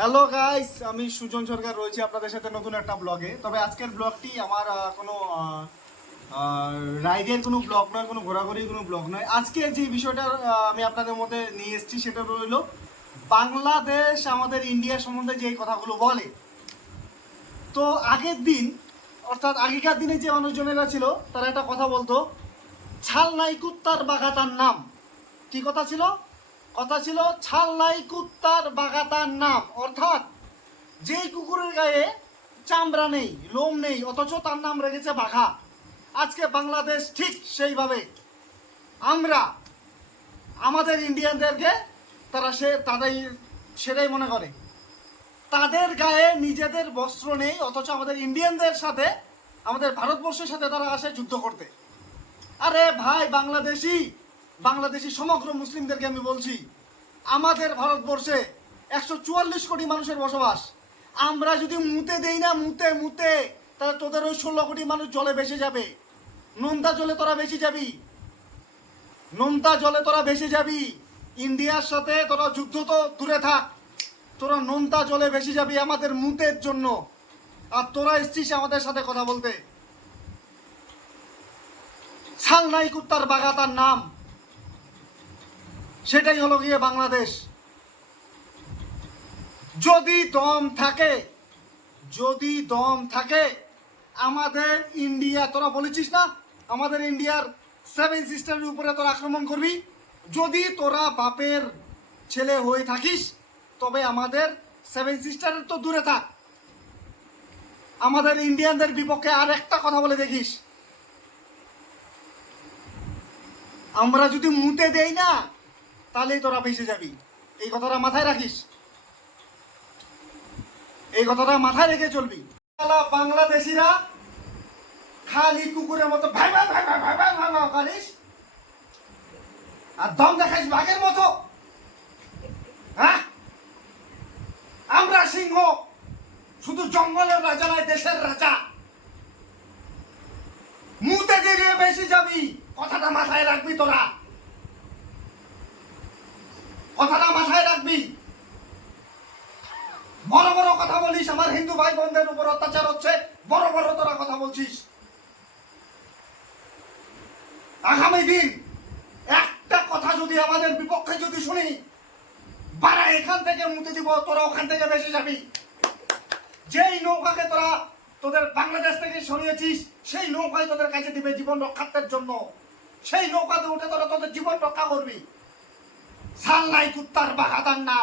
Hello guys আমি সুজন সরকার রয়েছি আপনাদের সাথে নতুন একটা ব্লগে তবে আজকের ব্লগটি আমার কোনো রাইডের কোনো ব্লগ নয়, কোনো ঘোরাঘুরির কোনো ব্লগ নয়। আজকে যে বিষয়টা আমি আপনাদের মধ্যে নিয়ে এসেছি সেটা রইল বাংলাদেশ আমাদের ইন্ডিয়া সম্বন্ধে যেই কথাগুলো বলে। তো আগের দিন, অর্থাৎ আগেকার দিনে যে মানুষজনেরা ছিল, তারা একটা কথা বলতো, ছাল নাই কুত্তার বাঘাতার নাম। কি কথা ছিল? কথা ছিল ছাল নাই, কুত্তার বাঘাতার নাম। অর্থাৎ যেই কুকুরের গায়ে চামড়া নেই, লোম নেই, অথচ তার নাম রেখেছে বাঘা। আজকে বাংলাদেশ ঠিক সেইভাবে। আমরা, আমাদের ইন্ডিয়ানদেরকে তারা সে, তাদের, সেটাই মনে করে। তাদের গায়ে নিজেদের বস্ত্র নেই, অথচ আমাদের ইন্ডিয়ানদের সাথে, আমাদের ভারতবর্ষের সাথে তারা আসে যুদ্ধ করতে। আরে ভাই, বাংলাদেশি! বাংলাদেশি সমগ্র মুসলিমদেরকে আমি বলছি, আমাদের ভারতবর্ষে একশো চুয়াল্লিশ কোটি মানুষের বসবাস। আমরা যদি মুতে দেই না, মুতে মুতে, তাহলে তোদের ওই ষোলো কোটি মানুষ জলে ভেসে যাবে। নোনতা জলে তোরা বেশি যাবি। নোনতা জলে তোরা ভেসে যাবি। ইন্ডিয়ার সাথে তোরা যুদ্ধ তো দূরে থাক। তোরা নোনতা জলে ভেসে যাবি আমাদের মুতের জন্য। আর তোরা এসছিস আমাদের সাথে কথা বলতে। সালনাই কুত্তার বাগাতার নাম। সেটাই হলো গিয়ে বাংলাদেশ। যদি দম থাকে, যদি দম থাকে, আমাদের ইন্ডিয়া, তোরা বলেছিস না? আমাদের ইন্ডিয়ার সেভেন সিস্টারের উপরে তোরা আক্রমণ করবি। যদি তোরা বাপের ছেলে হয়ে থাকিস, তবে আমাদের সেভেন সিস্টারের তো দূরে থাক। আমাদের ইন্ডিয়ানদের বিপক্ষে আর একটা কথা বলে দেখিস। আমরা যদি মুতে দেই না তাহলেই তোরা বেঁচে যাবি। এই কথাটা মাথায় রাখিস। এই কথাটা মাথায় রেখে চলবি। বাংলাদেশিরা খালি কুকুরের মতো ভাই ভাই ভাই করিস। আর দম দেখাইস বাঘের মতো। হ্যাঁ? আমরা সিংহ, শুধু জঙ্গলের রাজা নয়, দেশের রাজা। মুতে দিলে বেশি যাবি। কথাটা মাথায় রাখবি তোরা। বড় বড় কথা বলিস, আমার হিন্দু ভাই বোনদের উপর অত্যাচার হচ্ছে। বড় বড় তোরা কথা বলছিস। আগামী দিন একটা কথা যদি আমাদের বিপক্ষে যদি শুনি, বারা এখান থেকে মুতে দিব, তোরা ওখান থেকে বেশি যাবি। যেই নৌকাকে তোরা তোদের বাংলাদেশ থেকে সরিয়েছিস, সেই নৌকায় তোদের কাছে দিবে জীবন রক্ষার্থের জন্য। সেই নৌকাতে উঠে তোরা তোদের জীবন রক্ষা করবি। সাল নাই কুত্তার বাগাদার নাম